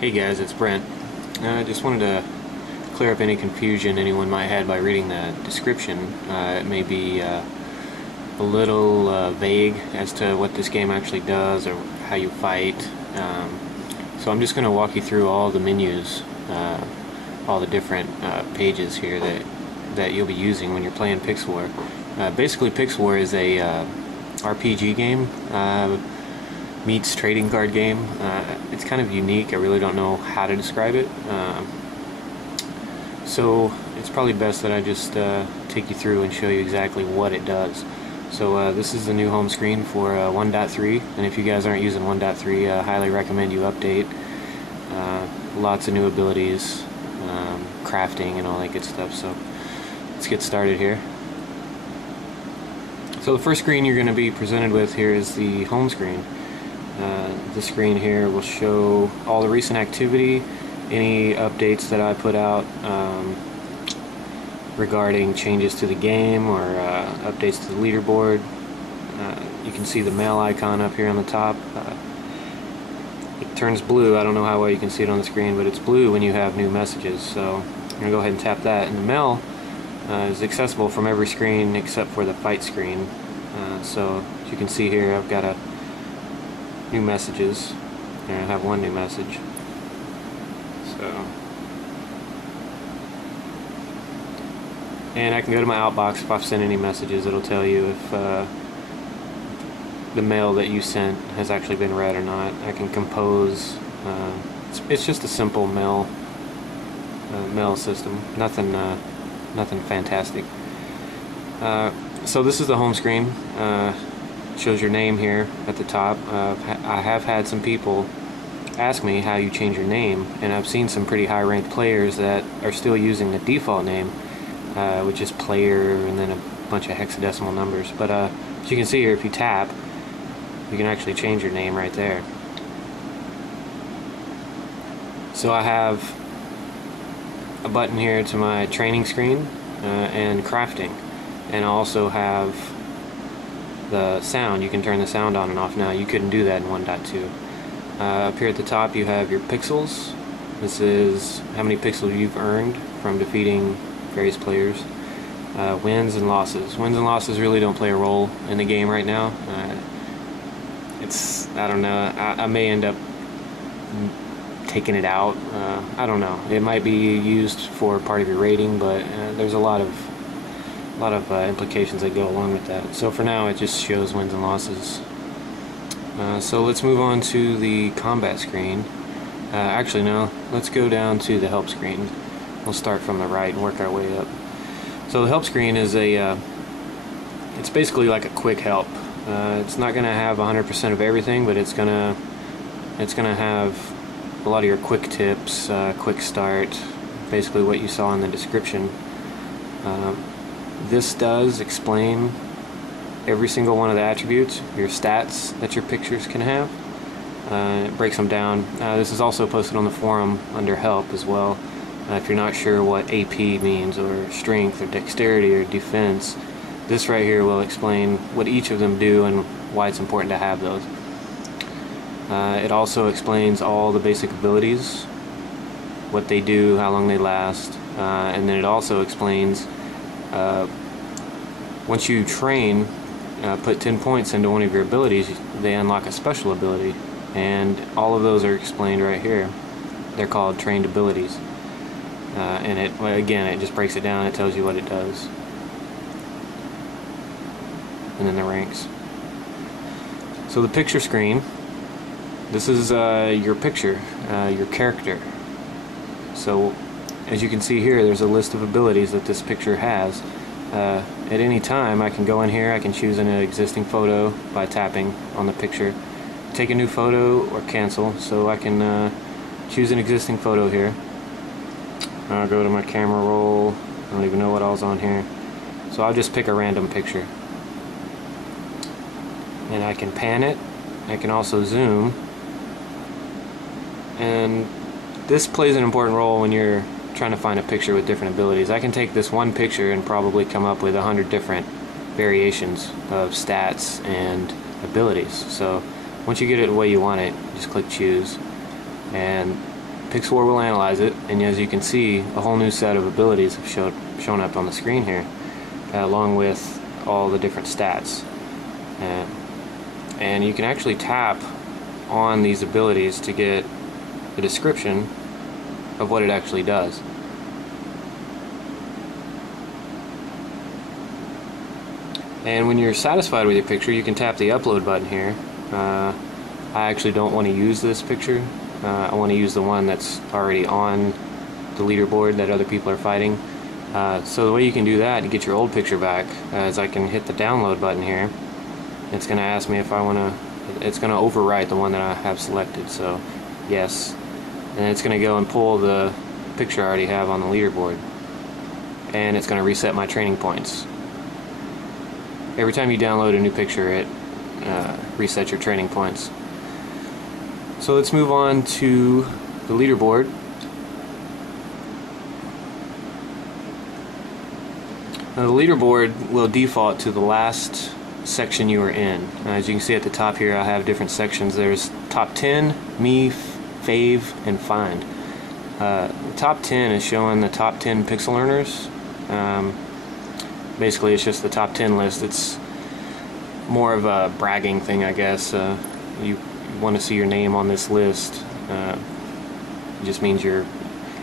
Hey guys, it's Brent. I just wanted to clear up any confusion anyone might have by reading the description. It may be a little vague as to what this game actually does or how you fight. So I'm just going to walk you through all the menus, all the different pages here that you'll be using when you're playing PixWar. Basically, PixWar is a RPG game. Meets trading card game. It's kind of unique. I really don't know how to describe it. So it's probably best that I just take you through and show you exactly what it does. So this is the new home screen for 1.3, and if you guys aren't using 1.3, I highly recommend you update. Lots of new abilities, crafting and all that good stuff. So let's get started here. So the first screen you're going to be presented with here is the home screen. The screen here will show all the recent activity, any updates that I put out regarding changes to the game or updates to the leaderboard. You can see the mail icon up here on the top. It turns blue. I don't know how well you can see it on the screen, but it's blue when you have new messages. So I'm going to go ahead and tap that, and the mail is accessible from every screen except for the fight screen. So as you can see here, I've got new messages, and I have one new message. So, and I can go to my outbox. If I've sent any messages, it'll tell you if the mail that you sent has actually been read or not. I can compose. It's just a simple mail system. Nothing fantastic. So this is the home screen. Shows your name here at the top. I have had some people ask me how you change your name, and I've seen some pretty high ranked players that are still using the default name, which is player and then a bunch of hexadecimal numbers. But as you can see here, if you tap, you can actually change your name right there. So I have a button here to my training screen and crafting, and I also have the sound. You can turn the sound on and off now. You couldn't do that in 1.2. Up here at the top you have your pixels. This is how many pixels you've earned from defeating various players. Wins and losses. Wins and losses really don't play a role in the game right now. I don't know, I may end up taking it out. I don't know. It might be used for part of your rating, but there's a lot of implications that go along with that. So for now, it just shows wins and losses. So let's move on to the combat screen. Actually, no. Let's go down to the help screen. We'll start from the right and work our way up. So the help screen is it's basically like a quick help. It's not going to have 100% of everything, but it's gonna have a lot of your quick tips, quick start, basically what you saw in the description. This does explain every single one of the attributes, your stats that your pictures can have. It breaks them down. This is also posted on the forum under help as well. If you're not sure what AP means, or strength, or dexterity, or defense, this right here will explain what each of them do and why it's important to have those. It also explains all the basic abilities, what they do, how long they last, and then it also explains once you train, put 10 points into one of your abilities, they unlock a special ability, and all of those are explained right here. They're called trained abilities, and it just breaks it down. It tells you what it does, and then the ranks. So the picture screen, this is your picture, your character. So as you can see here, there's a list of abilities that this picture has. At any time, I can go in here, I can choose an existing photo by tapping on the picture, take a new photo, or cancel. So I can choose an existing photo here. I'll go to my camera roll. I don't even know what all's on here. So I'll just pick a random picture. And I can pan it. I can also zoom. And this plays an important role when you're trying to find a picture with different abilities. I can take this one picture and probably come up with 100 different variations of stats and abilities. So once you get it the way you want it, just click choose, and PixWar will analyze it, and as you can see, a whole new set of abilities have shown up on the screen here, along with all the different stats. And you can actually tap on these abilities to get a description of what it actually does. And when you're satisfied with your picture, you can tap the upload button here. I actually don't want to use this picture. I want to use the one that's already on the leaderboard that other people are fighting. So the way you can do that to get your old picture back is I can hit the download button here. It's going to ask me if I want to, it's going to overwrite the one that I have selected, so yes. And it's going to go and pull the picture I already have on the leaderboard. And it's going to reset my training points. Every time you download a new picture, it resets your training points. So let's move on to the leaderboard. Now the leaderboard will default to the last section you are in. As you can see at the top here, I have different sections. There's top 10, me, fave, and find. The top 10 is showing the top 10 pixel earners. Basically it's just the top 10 list. It's more of a bragging thing, I guess. You want to see your name on this list. It just means you're,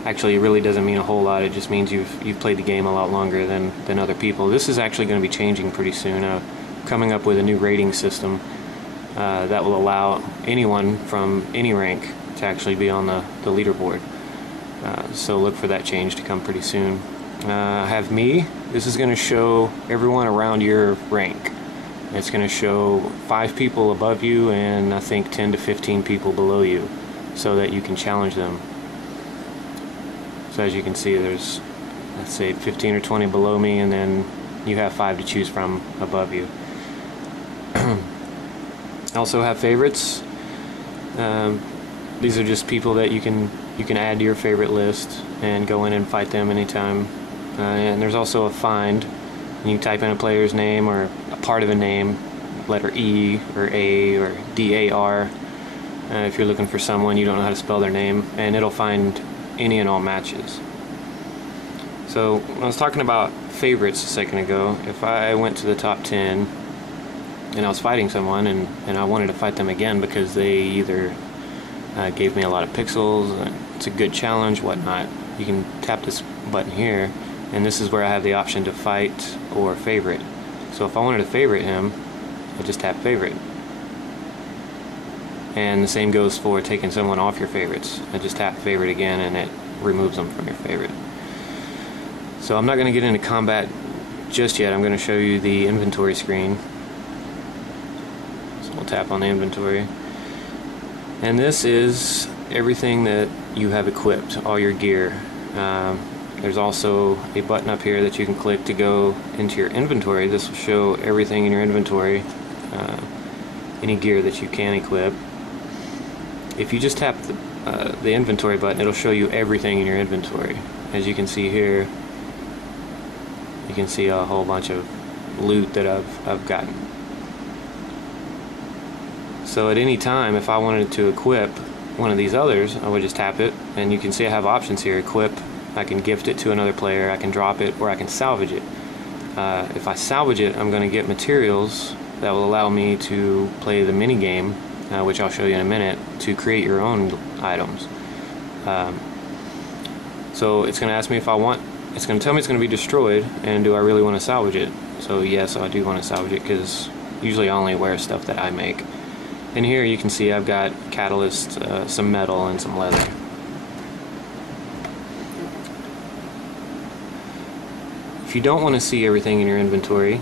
actually it really doesn't mean a whole lot. It just means you've played the game a lot longer than other people. This is actually going to be changing pretty soon. Coming up with a new rating system that will allow anyone from any rank to actually be on the leaderboard. So look for that change to come pretty soon. I have me. This is going to show everyone around your rank. It's going to show 5 people above you and I think 10 to 15 people below you, so that you can challenge them. So as you can see, there's, let's say, 15 or 20 below me, and then you have 5 to choose from above you. I also have favorites. These are just people that you can add to your favorite list and go in and fight them anytime. And there's also a find. You can type in a player's name or a part of a name, letter E or A or DAR. If you're looking for someone, you don't know how to spell their name, and it'll find any and all matches. So when I was talking about favorites a second ago, if I went to the top 10 and I was fighting someone and I wanted to fight them again because they either gave me a lot of pixels, it's a good challenge, whatnot, you can tap this button here, and this is where I have the option to fight or favorite. So if I wanted to favorite him, I just tap favorite. And the same goes for taking someone off your favorites. I just tap favorite again and it removes them from your favorite. So I'm not going to get into combat just yet. I'm going to show you the inventory screen. So we'll tap on the inventory. And this is everything that you have equipped, all your gear. There's also a button up here that you can click to go into your inventory. This will show everything in your inventory, any gear that you can equip. If you just tap the inventory button, it'll show you everything in your inventory. As you can see here, you can see a whole bunch of loot that I've gotten. So at any time, if I wanted to equip one of these others, I would just tap it, and you can see I have options here. Equip, I can gift it to another player, I can drop it, or I can salvage it. If I salvage it, I'm going to get materials that will allow me to play the mini game, which I'll show you in a minute, to create your own items. So it's going to ask me if I want, it's going to tell me it's going to be destroyed, and do I really want to salvage it? So yes, I do want to salvage it, because usually I only wear stuff that I make. And here you can see I've got catalyst, some metal, and some leather. If you don't want to see everything in your inventory,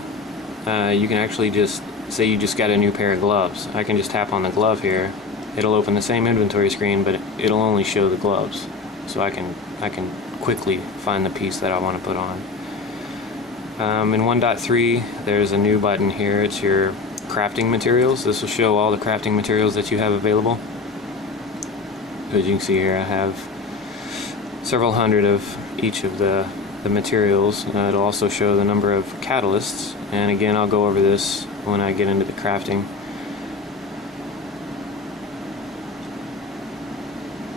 you can actually just say you just got a new pair of gloves. I can just tap on the glove here. It'll open the same inventory screen, but it'll only show the gloves. So I can quickly find the piece that I want to put on. In 1.3, there's a new button here. It's your crafting materials. This will show all the crafting materials that you have available. As you can see here, I have several hundred of each of the materials. It'll also show the number of catalysts, and again I'll go over this when I get into the crafting.